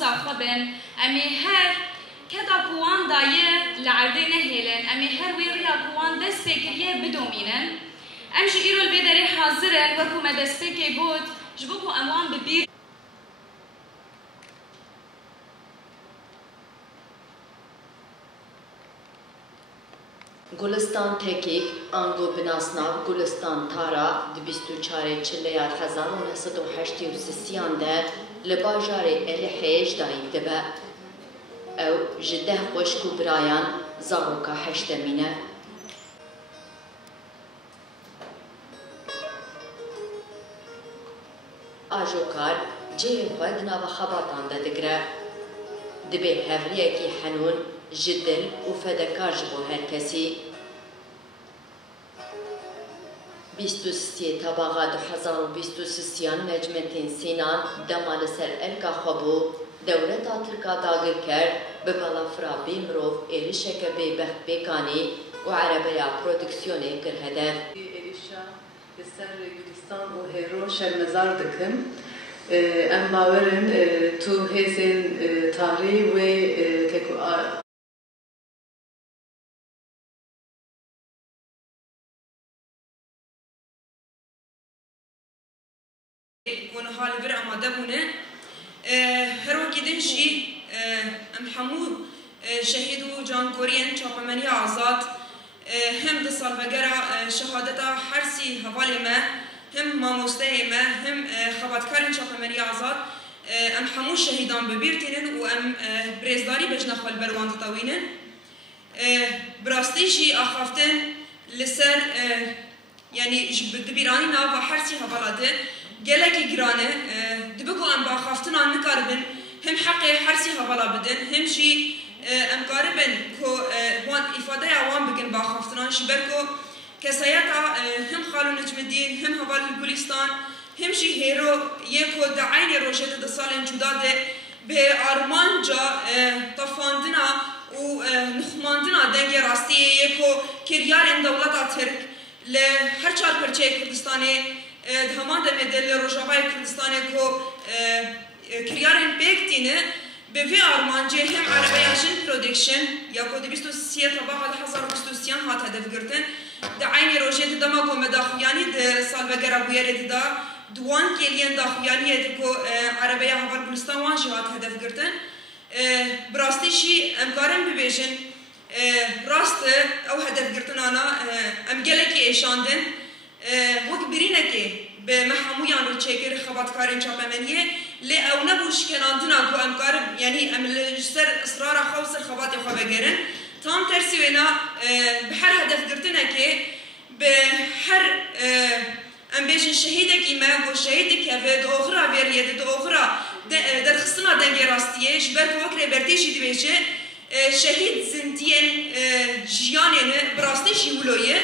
سوزا خبن أمي هر كدا كوان داية لعرضي نهيلن أمي هر ويريا كوان دس فكرية بدومينن أمشي إيرو البيدري حاضرن وكو ما دس فكي بود جبوكو أموان ببير گلستان تکیک آنگو بناسناو گلستان تارا دی 24 چلیار 1983 ده لباجار الحیج دایک دبه او جده خوشکو برایان زاروکا هشتمینه آجوکار جه خود ناو خباتان ده دگره دبه هفریه کی حنون جدل و فدکار جبو هر کسی 23 تباغا 2023 نجمتین سینان دمال سر ارکا خبو دولتا ترکا داگر کرد به بلافرا بیمروف ایریشک بی بخت بیکانی و عربیا پرودکسیونی کر هدف ایریشا بسر گلستان و هیرو شرمزار دکم ام باورن تو هزین تاری و تکو ونهال بر آماده بونه هر وقت دنشی ام حمو شهید و جانکورین چاپمنی آزاد هم ده سال وگرا شهادتا حرسی حوالی ما هم ماموسته ما هم خباتکارن چاپمنی آزاد ام حمو شهیدان ببیرتینن و ام برزداری بجنا خال بروان تطاوینن براستیشی آخافتن لسر يعني دبيراني ناو حرسي هبلاده جلكي جرانه دبكو ام باخافتنا نكاربن هم حقي حرسي هبلا بدن هم شي ام قاربن كو وان افاده وان بكن باخافتنا شبركو كسياتا هم خالو نجم الدين هم هبال الجولستان هم شي هيرو يكو دعيني روشته دسالن جداده بارمان جا طفاندنا و نخماندنا دنگ راستي يكو كريارن دولتا ترك لهر چار پرچه کردستانی همان دمده لروجاوای کردستانی کو کریارن بیکتینه به وی آرمانجه هم عربیه جن پرودکشن یا کو 23 طباقه 2023 هات هدف گرتن ده عین روجه دما کو مداخیانی ده سال وگرا بویره ده دوان کلیان داخیانی ده کو عربیه هوار کردستان وان هات هدف گرتن براستیشی امکارم ببیشن راست او هدف گرتنانا ام گلکی ایشاندن وک برینکی به محمویان رو چکر خباتکارین چاپمنیه لی او نبوش کناندنا کو ام کارب یعنی ام لجسر اصرار خوصر خباتی خواه بگرن تام ترسی وینا به هر هدف گرتنکی به هر ام بیشن شهیدکی ما و شهیدکی و دو اخرى ویریه دو اخرى در خصنا دنگی راستیه جبرک وکر برتیشی دیویشه شهید زندین جیانه براستیشی ولویه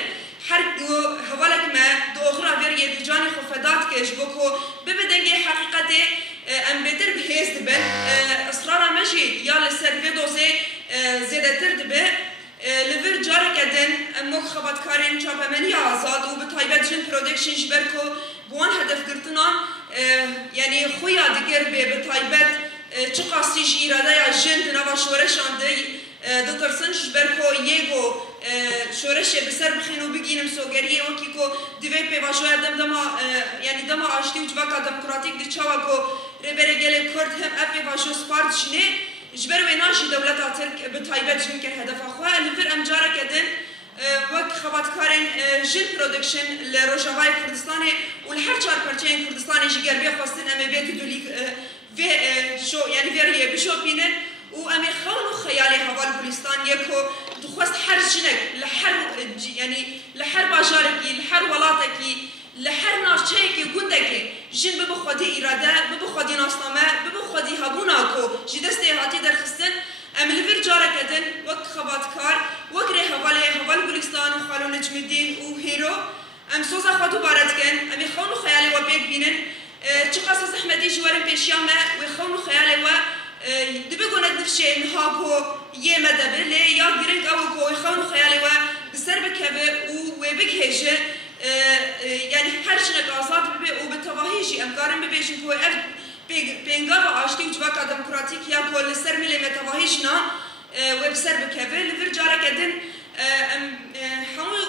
هر دو حوالک ما دو اخرى ویریه دو جانی خفدات کش بکو ببدنگی حقیقته ام بهتر بهیز دبن اصرارا مجی یا لسر ویدوزه زیده تر دبه لور جاره کدن امو خباتکارین چاپمنی آزاد و به تایبت جن پرودکشن جبرکو بوان هدف گرتنان یعنی خویا دیگر به تایبت چه قاستیش ایراده یا جن دنوا شورشان دی دترسن جبرکو یگو شورش بسر بخینو بگینم سوگریه وکی کو دیوی پیواشوی دما یعنی دما آشتی و جواکا دموکراتیک دی چاوا کو ربره گله کرد هم اف پیواشو سپارت شنه جبر ویناشی دولتا ترک به تایبت جن کر هدف خواه لفر امجاره کدن وقت خباتکارن جن پرودکشن لروجاوای کردستانه و لحر چار پرچین کردستانه جگر بیا خواستن امی بیت دولی و شو يعني فيريه بشوبينن وامي خونو خيالي هوال بوليستان يكو تخواست حر جنك لحر يعني لحر باجاركي لحر ولاتكي لحر ناشيكي قندكي جن ببخودي إرادة ببخودي ناسنامه ببخودي هبوناكو جدستي هاتي درخستن ام لفر جارة كدن وقت خباتكار وقري هوال بوليستان وخالو نجم الدين وهيرو ام سوزا خاتو باردكن امي خونو خيالي وبيك بينن چه قصص احمدی جوارم پیشیامه و خونو خیاله و دبگوند نفشه نهاکو یه مدبه لی یا گرنگ او کو خونو خیاله و بسر بکبه و بگهشه يعني هر شنك آزاد ببي وبالتواهيجي أمكارن ببيشن كو پێنگا بە ئاشتی و جوواکە دەموکراتیک یا کۆ لەسەر ملێ مەتەواهیشنا وێبسەر بکەبێ لەڤر جارێکە دن هەموو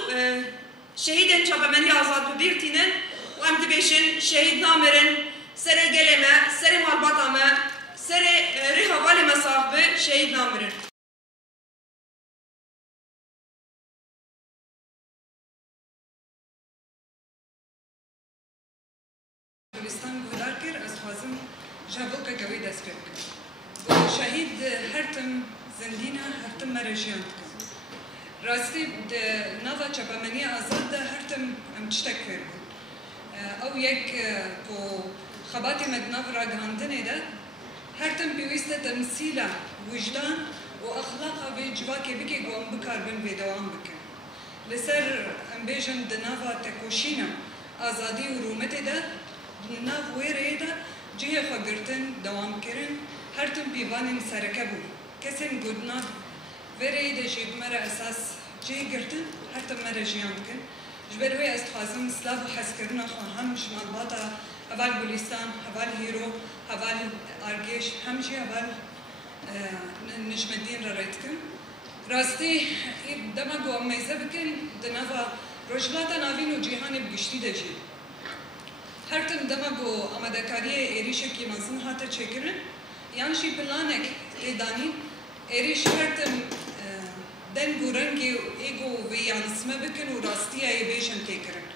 شەهیدên çapemeniya azad bibîrtînin û em dibêjin şehîd namirin serê gelê me, serê malbata me, serê rêxa valê me sahibi şehîd namirin. Gülistan guhdar kir, ez xwazim javokeke wê dest pê bikim. Şehîd her tim zindîne, her tim me rejiyan dikin. Rastî di nava çapemeniya azad de her tim em tiştek fêr bûn. Ew yek ku xebatê me di nav ragihandinê de her tim pêwîst e temsîla wijdan û axlaqa vê civakê bike ku em bikarbin vê dewam bikin. Li ser em bêjin di nava tekoşîna azadî û rûmetê de di nav wê rêyê de cihê xwe girtin, dewamkirin her tim pîvanên sereke bû. Kesên ku di nav vê rêyê de jî bi me re esas cihê girtin her tim me re jiyan bikin. Ji ber wê ez dixwazim silav û hezkirina xwe hem ji malbata heval Gulîstan, heval Hîro, heval Argêş, hem jî heval Nijmedîn re rê dikim. Rastî dema ku em mêze bikin di nava rojhilata navîn û cîhanê bi giştî de jî. Her tim dema ku amadekariyê êrîşekî mezin hate çêkirin, yan jî planek tê danîn, êrîş her tim deng û rengê êgo vê yansime bikin û rastiyayê bêjin tê kirin.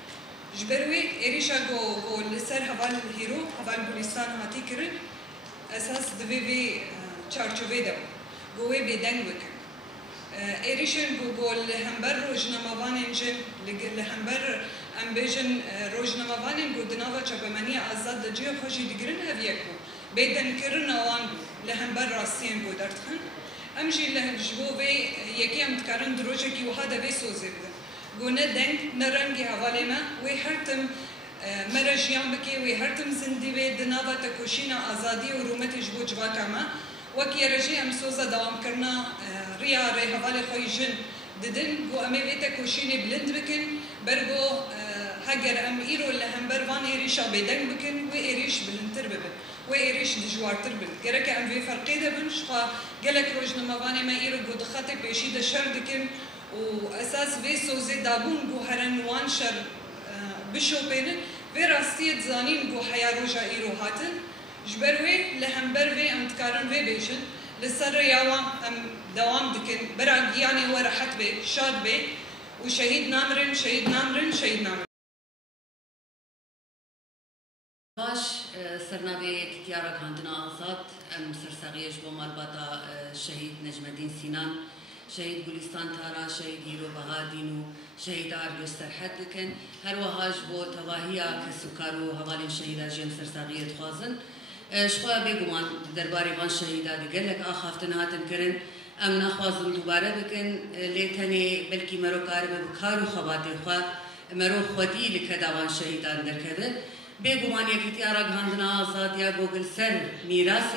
Ji ber wê êrîşa ku li ser heval Hîro, heval Gulîstan hatî kirin, esas divê vê çarçovê de ku wê bêdeng bikin. Êrîşên ku li hember rojnamavanên jin, li hember em bêjin rojnamavanên ku di nava çapemeniya azad de cihê xwe jî digirin hev yek bû. Bêdengkirina wan li hember rastiyên ku derdixin. Em jî ji bo vê yekê em dikarin di rojekî wiha de vê sozê bidin. Ku ne deng ne rengê hevalê me wê her tim me re jiyan bike, wê her tim zindî wê di nava tekoşîna azadî û rûmetê ji bo civaka me wek yerejê em soza dewamkirina rêya rêhevalê xwe jin didin ku em ê vê tekoşînê bilind bikin ber ku heger em îro li hember van êrîşa bêdeng bikin wê êrîş bilindtir bibin. Wê êrîş dijwartir bin. Gereke em vê ferqê de bin, ji xwe gelek rojnamavanê me îro ku di xetê pêşî de şer dikin û esas vê sozê dabûn ku herin wan şer bişopênin, vê rastiyê dizanîn ku heya roja îro hatin. Ji ber wê li hember vê em dikarin vê bêjin, li ser rêya wan em dewam dikin, bera giyanê we rehet bê, şad bê û şehîd namirin, şehîd namirin, şehîd namirin. باش سرنامه تیارا کاندنا آزاد ام سرساقیش با مالباتا شهید نجمدین سینان شهید گلستان تارا شهید هیرو بهادینو شهید آرگوش سرحد دکن هر وهاج بو تواهیا کسوکارو حوالین شهیدا جیم سرساقیت خوازن شخوا بگوان درباری وان شهیدا دیگر لک آخافتن هاتن کرن ام نخوازن دوباره بکن لیتنی بلکی مرو کارب بکارو خواتی خواه مرو خودی لکداوان شهیدان درکده بگوان یکی تیارا گهاندنا آزاد یا گوگل سر میراث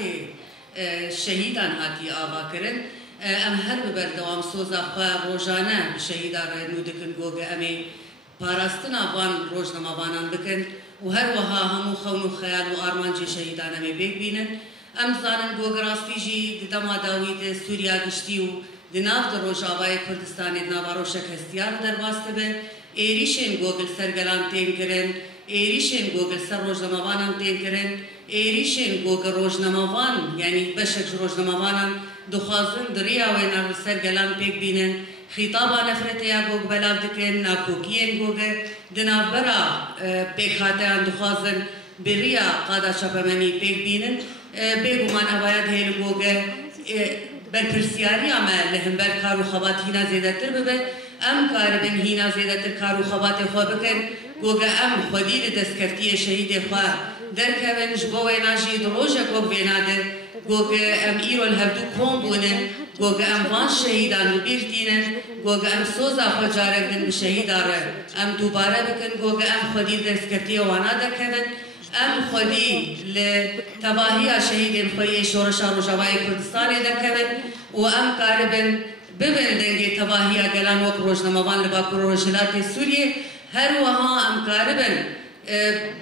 شهیدان هاتی آوا کرن ام هر ببردوام سوزا خواه روزانه شهیدا را نودکن گوگه امی پاراستنا وان روزنامه‌وانان بکن و هر وها همو خون و خیال و آرمانجی شهیدان امی بگبینن ام زانن گوگه راستی جی دما داوید سوریا گشتی و دناف در روژاوای کردستان دناوا روشک هستیار در باسته به ایریشن گوگل سرگلان تیم کرن ایریشن گوگل سر روزنامه‌وانان تیم کرن ایریشن گوگل روزنامه‌وان یعنی بشک روزنامه‌وانان دخوازن دریا و نار سرگلان پیک بینن خطابا نفرتیا گوگ بلاو دکن ناکوکین گوگه دنابرا پیکاتیان دخوازن بریا قادا چپمنی پیک بینن بگومان اوایت هیل گوگه برپرسیاری عمل لهم بر کارو خوات هینا زیده تر ببن ام کاربن هینا زیده تر کارو خوات خواه بکن گوگه ام خودید دستکفتی شهید خواه درکبن جبوه ناجی دروژه گوگ بینادن گوگه ام ایرو الهبدو کون بونن گوگه ام وان شهیدان رو بیرتینن گوگه ام سوزا خود جارگدن به شهیداره ام دوباره بکن گوگه ام خودید دستکفتی وانا درکبن ام خودی لتواهی شهید خوی شورشا روجاوای کردستان درکبن و ام کاربن ببن دنگی تواهی گلان وک روزنامه‌وان لباکو روشلات سوریه هر وها ام کاربن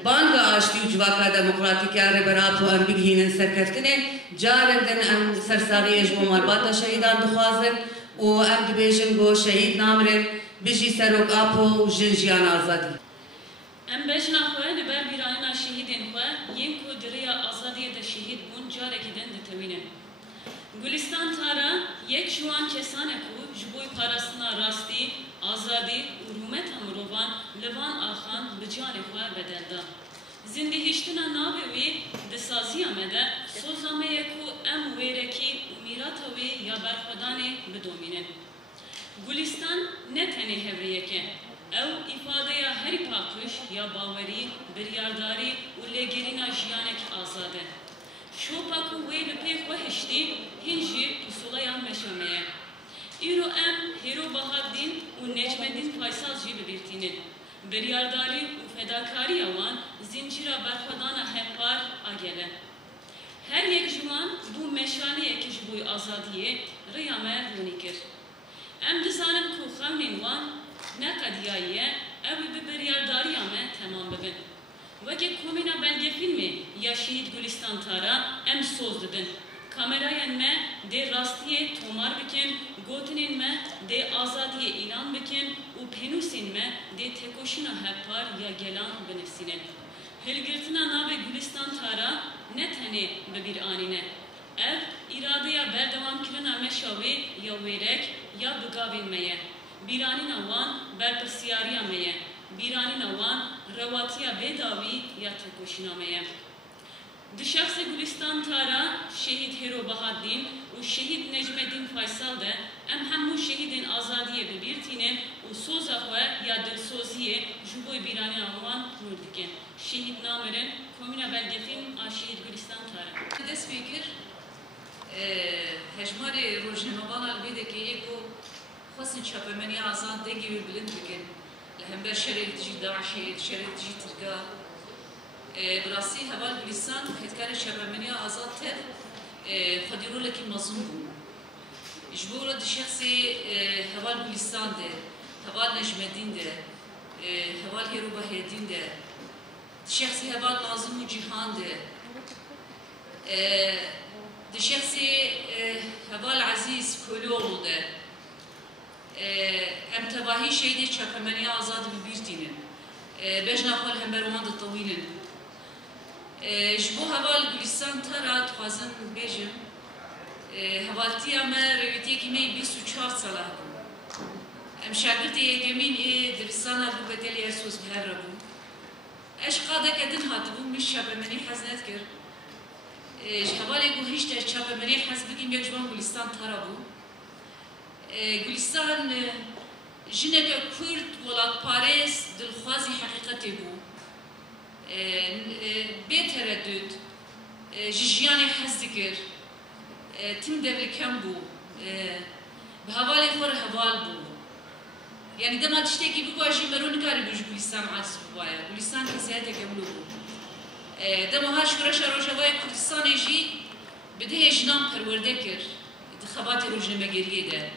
بانگ آشتی و جواکا دموکراتیک آره برات و ام بگهینن سرکفتنه جارندن ام سرساقی اجمو مالباتا شهیدان دخوازن و ام دبیجن گو شهید نامرن بجی سروک آپو و جنجیان آزادی ام بجنا خواه لبر بیرانینا شهیدین خواه ین کو دریا آزادی ده شهید بون جاره کدن دتوینن گلستان تارا یک جوان کسانه کو جبوی پارستنا راستی آزادی و رومت امروان لوان آخان بجان خواه بدل دا زنده هشتنا نابوی دسازی آمده سوزامه یکو ام ویرکی و میراتوی یا برخودانه بدومینن گلستان نه تنه هوریه که او ifade ya her pakış ya baveri, biryardari u legerina jiyanek azade. Şu paku ve lepek vahişti hinji pusulayan meşameye. İro em Hero Bahaddin u Necmeddin Faysal jibi birtinin. Biryardari u fedakari avan zincira berfadana hepar agele. Her yek juman bu meşane yekiş buy azadiye riyame runikir. Em dizanim ku xavnin wan نقدیاییه اوی به بریارداری آمه تمام ببین وکی کومینا بلگه فیلمی یا شهید گلستان تارا ام سوز دبن کامرای ما ده راستیه تومار بکن گوتنین ما ده آزادی اعلان بکن و پنوسین ما ده تکوشینا هپار یا گلان بنفسینن هلگرتنا ناو گلستان تارا نه تنه ببیر آنینه ev iradeye berdewam kirina meşavi ya wêrek ya bigavên me ye bîranîna wan berpirsiyariya me ye bîranîna wan rewatiya bêdawî ya têkoşîna me ye di şexsê Gulistan tara şehîd Hero Bahaddin û şehîd Necmeddin Faysal de em hemû şehîdên azadiyê bibîrtînin û soza xwe ya dilsoziyê ji bo bîranîna wan nûr dikin şehîd namirin komîna belgefîn a şehîd Gulistan tara dest pê kir hejmarê rojnamebana li vê dekê yê ku xwestin çapemeniya azad dengê wê bilind bikin li hember şerê dijî Daişê şerê dijî Tirka bi rastî heval Gulistan xêtkarê çapemeniya azad tev xwedîrolekî mezin bû ji bo re di şexsê heval Gulistan de heval Necmeddin de heval Hero Bahaddin de di şexsê heval Nazim û Cîhan de di şexsê heval Ezîz Koloğlu de em tevahî şehîdê çapemeniya azad bibîrtînin bejna xwe li hember wan ditewînin ji bo heval Gulistan tara dixwazim bêjim hevaltiya me rêwîtiyekî me 24 sala hebû em şagirtê yekemîn ê dibistana Gulbedelê Ersos bi hev re bû eş qadeke din hatibû min çapemenî hez nedkir ji hevalê ku hiç te çapemenî hez bikîm yek ji wan Gulistan tara bû Gulistan jineke Kurd welatparêz dilxwazî heqîqetê bû bê tereddüt ji jiyanê hez dikir tim devlekem bû bi hevalê xwe re heval bû yani dema tiştekî bikwa jî mero nikarî bû ji Gulistan aciz bibaya Gulistan kesiyeteke bilo bû dema her ji reşa Rojavayê Kurdistanê jî bi dihê jinan perwerde kir di xebatê rojnamegeriyê de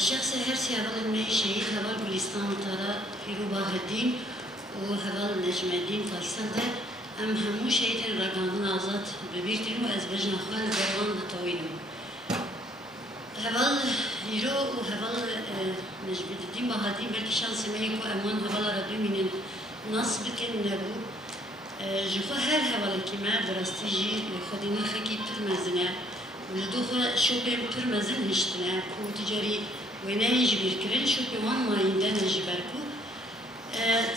الشخص هرسي هذا المشهد هذا Gulistan ترى Hero Bahaddin وهذا Necmeddin Faysal ده أم همو شهيد الرجال آزاد ببيتين وأزبجنا خال بروان لطويلهم هذا Hero وهذا Necmeddin Bahaddin belki şans ميكو أمان هذا ردو من الناس بكن نبو جفا هر هذا الكلمة دراستيجي خدينا خكي ترمزنا ولدوخه شوبي بتر مزن هشتنا كو تجاري ويناي جبير كرين شوبي وان ما يندن جبركو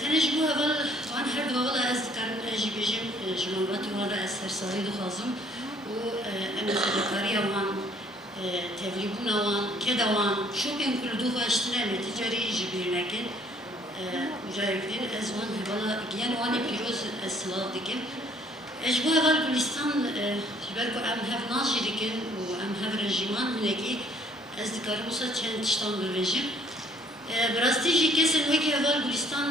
تنجبو هذا وان هرد هذا از كان جبيجم جمعات وان اسر صاري دو خازم و انا فدكاريا وان تبليبونا وان كدا وان شوبي كل دوخه هشتنا تجاري جبير لكن مجاهدين از وان هذا جيان وان بيروز السلاف ديكم اجبو هذا Gulistan جبركو ام هاف ناجي ديكن و ام هاف رجيمان هناكي از دكاروسا چند تشتان بوجم براستی جی کسن وکی هذا Gulistan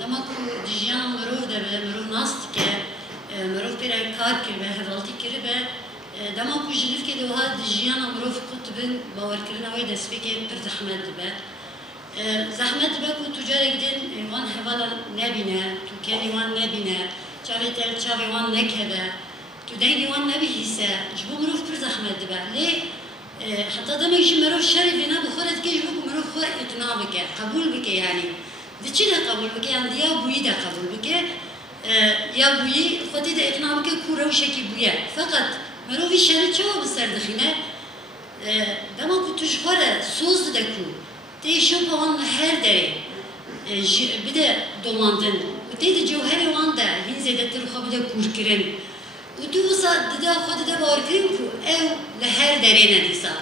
دماكو دجيان مروف ده مروف ناست که مروف پیرا کار کر به هفالتی کر به دماكو جلیف که دوها دجيان مروف قطبن باور کرنا وی دست بکن پر زحمت به زحمت بکو تجاری کدن وان حوالا نبینه تو کنی وان نبینه چاوی تل چاوی وان نکده تو دنگی وان نبیهیسه جبو مروف پر زحمت دبه لی حتی دمکش مروف شرفی نبخورد که جبو مروف خور اقناع بکه قبول بکه یعنی ده چی ده قبول بکه یعنی یا بویی ده قبول بکه یا بویی خودی ده اقناع بکه کو روشکی بویه فقط مروفی شرط چه بسر دخینه دما کو توش خوره سوز ده کو تیشون پاوان هر داره بده دوماندن و تید جوهری وان ده هین زیده تر خواه بده کور کرن و تو وسا ده خود ده باور کرن کو او لهر داره ندیسا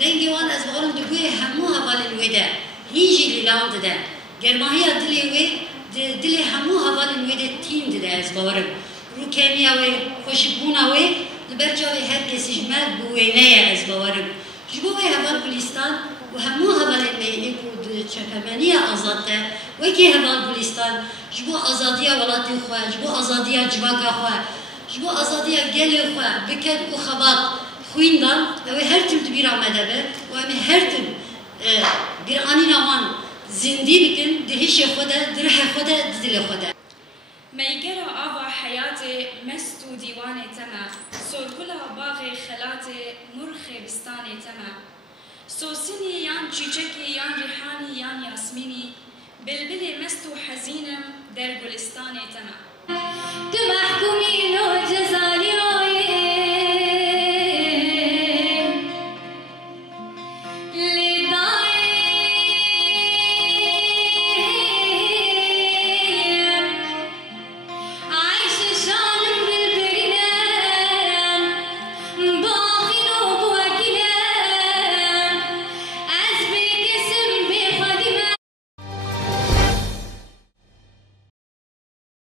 دنگی وان از بغرم دگوی همو حوالین وی ده هینجی لیلاند ده گرماهی دلی وی دلی همو حوالین وی ده تین ده از باورم رو کمیا وی خوشبونا وی لبرجاوی هر کسی جمال بوینه از باورم جبوی حوال گلیستان و همو حوالین وی اکود چپمنی آزاده وکی حوال گلیستان جبو آزادی ولاتی خواه جبو آزادی جواگا خواه جبو آزادی گل خواه بکد و خبات خویندان و هر تیم تبیر آمده به و هر تیم bir anın aman zindi bikin dehiş khoda dirh khoda dil khoda ميجرى آبا حياتي مستو ديواني تما سول كلها باغي خلاتي مرخي بستاني تما سوسيني يان چيچكي يان ريحاني يان ياسميني بلبلي مستو حزينم در گلستاني تما تمحكمين وجزالي